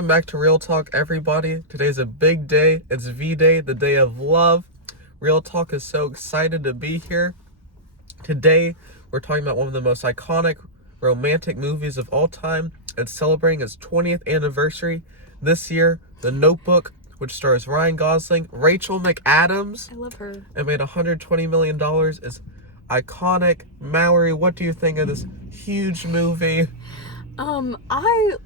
Welcome back to Real Talk, everybody. Today's a big day. It's V-Day, the day of love. Real Talk is so excited to be here. Today, we're talking about one of the most iconic romantic movies of all time. It's celebrating its 20th anniversary this year. The Notebook, which stars Ryan Gosling, Rachel McAdams. I love her. It made $120 million. It's iconic. Mallory, what do you think of this huge movie? I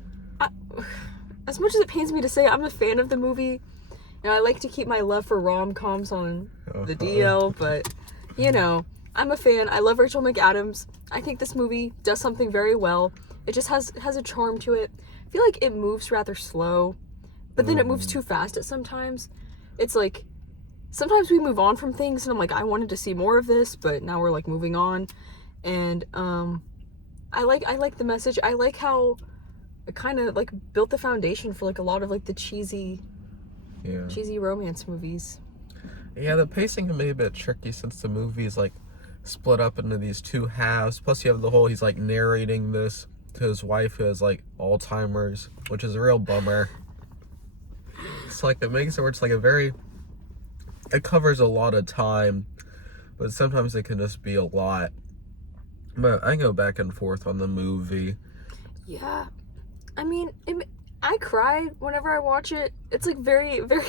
as much as it pains me to say, I'm a fan of the movie. You know, I like to keep my love for rom-coms on the DL, but, you know, I'm a fan. I love Rachel McAdams. I think this movie does something very well. It just has a charm to it. I feel like it moves rather slow, but then it moves too fast at sometimes. It's like, sometimes we move on from things, and I'm like, I wanted to see more of this, but now we're, like, moving on. And, I like the message. I like how it kind of like built the foundation for like a lot of like the cheesy romance movies. Yeah, the pacing can be a bit tricky since the movie is like split up into these two halves. Plus you have the whole, he's like narrating this to his wife who has like Alzheimer's, which is a real bummer. It's like, it makes it where it's like it covers a lot of time, but sometimes it can just be a lot. But I go back and forth on the movie. Yeah. I mean, I cry whenever I watch it. It's like very, very...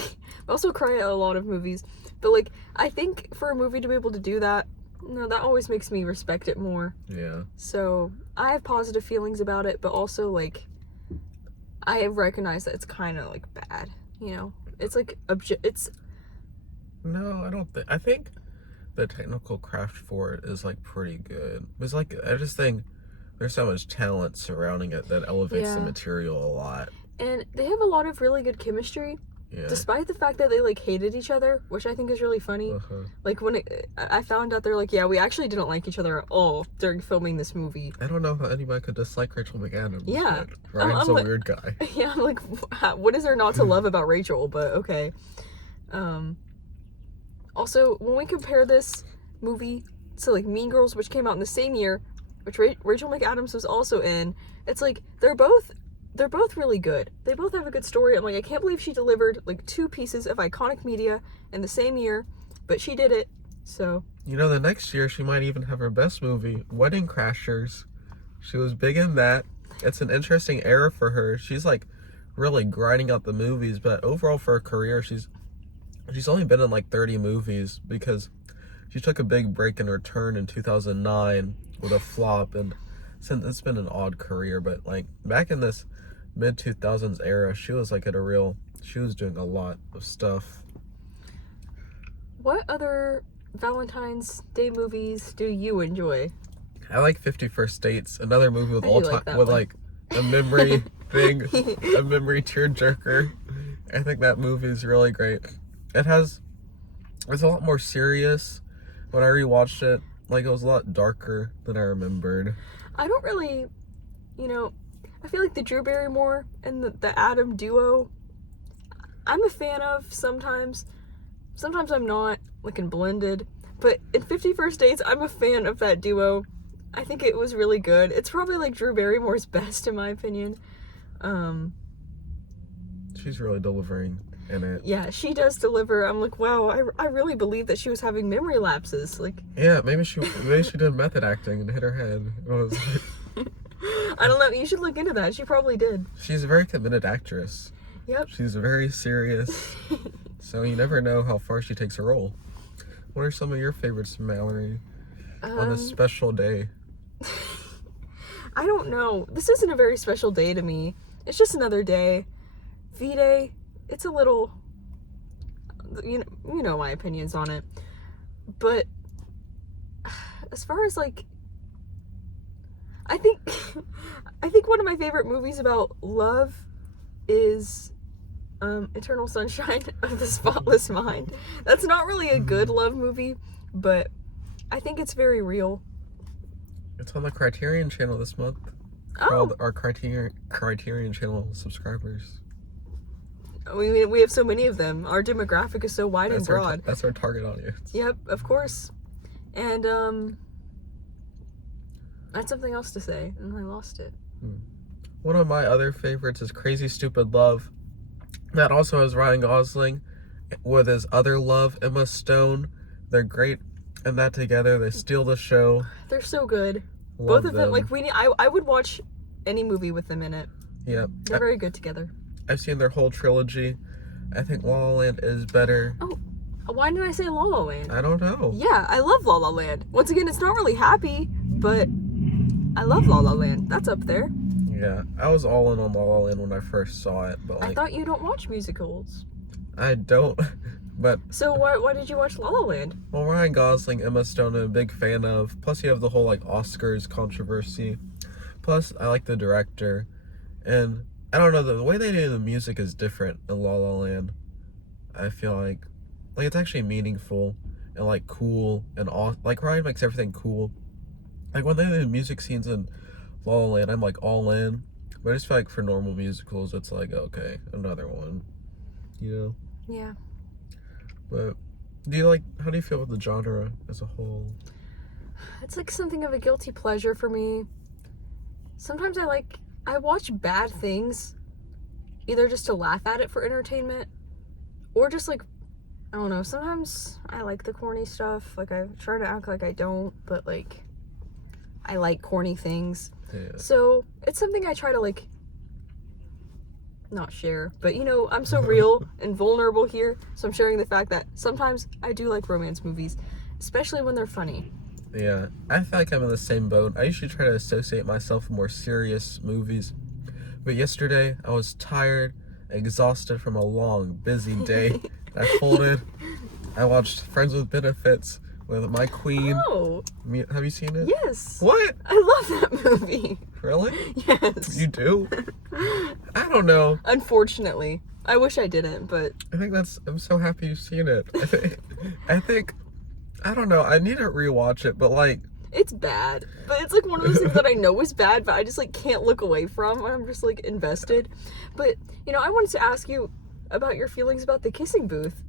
I also cry at a lot of movies. But like, I think for a movie to be able to do that, no, that always makes me respect it more. Yeah. So, I have positive feelings about it, but also like, I recognize that it's kind of like bad, you know? It's like, No, I don't think... I think the technical craft for it is like pretty good. It's like, I just think there's so much talent surrounding it that elevates the material a lot. And they have a lot of really good chemistry, despite the fact that they like hated each other, which I think is really funny. Like when I found out, they're like, yeah, we actually didn't like each other at all during filming this movie. I don't know how anybody could dislike Rachel McAdams. Yeah, Ryan's a weird guy. Yeah, I'm like, what is there not to love about Rachel? But okay. Also, when we compare this movie to like Mean Girls, which came out in the same year, which Rachel McAdams was also in, it's like they're both really good. They both have a good story. I'm like, I can't believe she delivered like two pieces of iconic media in the same year, but she did it. So, you know, the next year she might even have her best movie, Wedding Crashers. She was big in that. It's an interesting era for her. She's like really grinding out the movies, but overall for her career, she's only been in like 30 movies because she took a big break in Return in 2009 with a flop, and since it's been an odd career, but like back in this mid 2000s era, she was like she was doing a lot of stuff. What other Valentine's Day movies do you enjoy? I like 50 First Dates, another movie with like a memory thing, a memory tearjerker. I think that movie is really great. It's a lot more serious. When I rewatched it, like, it was a lot darker than I remembered. I don't really, you know, I feel like the Drew Barrymore and the Adam duo, I'm a fan of sometimes. Sometimes I'm not, like in Blended. But in 50 First Dates, I'm a fan of that duo. I think it was really good. It's probably like Drew Barrymore's best, in my opinion. She's really delivering in it. Yeah, she does deliver. I'm like, wow, I really believe that she was having memory lapses. Like, yeah, maybe she did method acting and hit her head. It was like... I don't know. You should look into that. She probably did. She's a very committed actress. Yep. She's very serious. So you never know how far she takes a role. What are some of your favorites, Mallory, on this special day? I don't know. This isn't a very special day to me. It's just another day. V-Day, it's a little, you know my opinions on it. But as far as like, I think one of my favorite movies about love is Eternal Sunshine of the Spotless Mind. That's not really a good love movie, but I think it's very real. It's on the Criterion channel this month. For all our Criterion channel subscribers. We have so many of them. Our demographic is so wide and broad. That's our target audience. Yep, of course. And I had something else to say, and I lost it. One of my other favorites is Crazy Stupid Love. That also has Ryan Gosling with his other love, Emma Stone. They're great in that together. They steal the show. They're so good. Love Both of them. Like I would watch any movie with them in it. Yeah. They're very good together. I've seen their whole trilogy. I think La La Land is better. Oh, why did I say La La Land? I don't know. Yeah, I love La La Land. Once again, it's not really happy, but I love La La Land. That's up there. Yeah, I was all in on La La Land when I first saw it, but like, I thought you don't watch musicals. I don't. But so why did you watch La La Land? Well, Ryan Gosling, Emma Stone, I'm a big fan of. Plus, you have the whole like Oscars controversy. Plus, I like the director, and I don't know, the way they do the music is different in La La Land. I feel like it's actually meaningful and like cool and like Ryan makes everything cool. Like when they do the music scenes in La La Land, I'm like all in. But I just feel like for normal musicals, it's like okay, another one, you know? Yeah. But how do you feel with the genre as a whole? It's like something of a guilty pleasure for me. Sometimes I watch bad things either just to laugh at it for entertainment or just like, I don't know, sometimes I like the corny stuff. Like I try to act like I don't, but like I like corny things. Yeah. So it's something I try to like not share, but you know, I'm so real and vulnerable here, so I'm sharing the fact that sometimes I do like romance movies, especially when they're funny. Yeah, I feel like I'm in the same boat. I usually try to associate myself with more serious movies, but yesterday I was tired, exhausted from a long, busy day. I folded. I watched Friends with Benefits with my queen. Oh, Have you seen it? yes. What? I love that movie. Really? Yes. You do? I don't know. Unfortunately. I wish I didn't, but I'm so happy you've seen it. I think, I don't know, I need to rewatch it, but like... It's bad. But it's like one of those things that I know is bad, but I just like can't look away from. I'm just like invested. But, you know, I wanted to ask you about your feelings about the kissing booth.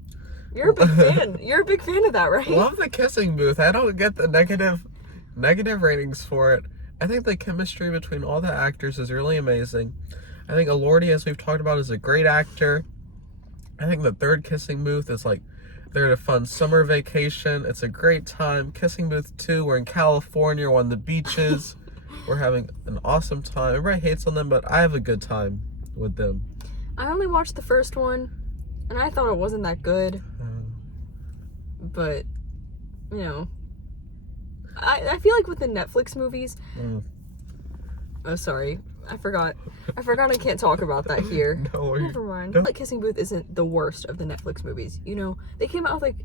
You're a big fan. You're a big fan of that, right? Love the kissing booth. I don't get the negative ratings for it. I think the chemistry between all the actors is really amazing. I think Mallory, as we've talked about, is a great actor. I think the third kissing booth is like, they're at a fun summer vacation. It's a great time. Kissing Booth 2, we're in California, we're on the beaches. We're having an awesome time. Everybody hates on them, but I have a good time with them. I only watched the first one, and I thought it wasn't that good. But, you know, I feel like with the Netflix movies... Oh, sorry. I forgot I can't talk about that here. No, never mind. Like Kissing Booth isn't the worst of the Netflix movies. You know, they came out with like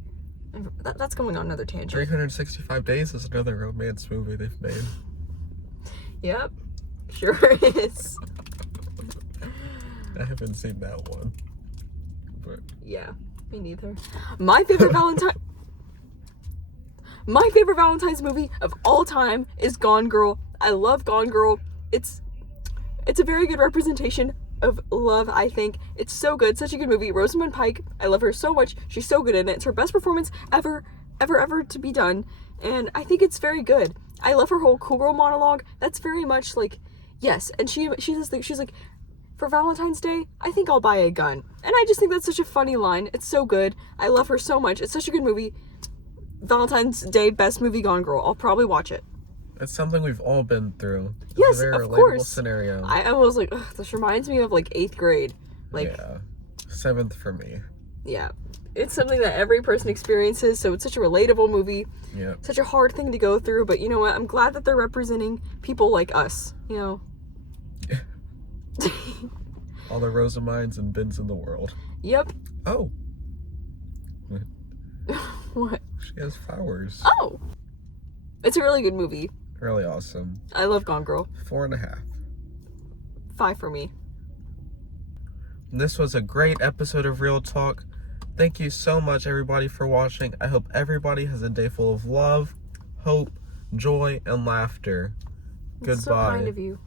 that's going on another tangent. 365 Days is another romance movie they've made. Yep. Sure is. I haven't seen that one. But yeah, me neither. My favorite Valentine's movie of all time is Gone Girl. I love Gone Girl. It's a very good representation of love, I think. It's so good. Such a good movie. Rosamund Pike, I love her so much. She's so good in it. It's her best performance ever to be done. And I think it's very good. I love her whole cool girl monologue. That's very much like, yes. And she says things, she's like, for Valentine's Day, I think I'll buy a gun. And I just think that's such a funny line. It's so good. I love her so much. It's such a good movie. Valentine's Day, best movie, Gone Girl. I'll probably watch it. it's something we've all been through. It's yes, a very of relatable course. scenario. I was like, ugh, this reminds me of like 8th grade. Like, yeah, 7th for me. Yeah, it's something that every person experiences. So it's such a relatable movie. Yeah, such a hard thing to go through. But you know what? I'm glad that they're representing people like us. You know. all the Rosaminds and Bins in the world. Yep. Oh. What? She has flowers. Oh. It's a really good movie. Really awesome. I love Gone Girl. 4.5. 5 for me. This was a great episode of Real Talk. Thank you so much, everybody, for watching. I hope everybody has a day full of love, hope, joy, and laughter. It's Goodbye. so kind of you.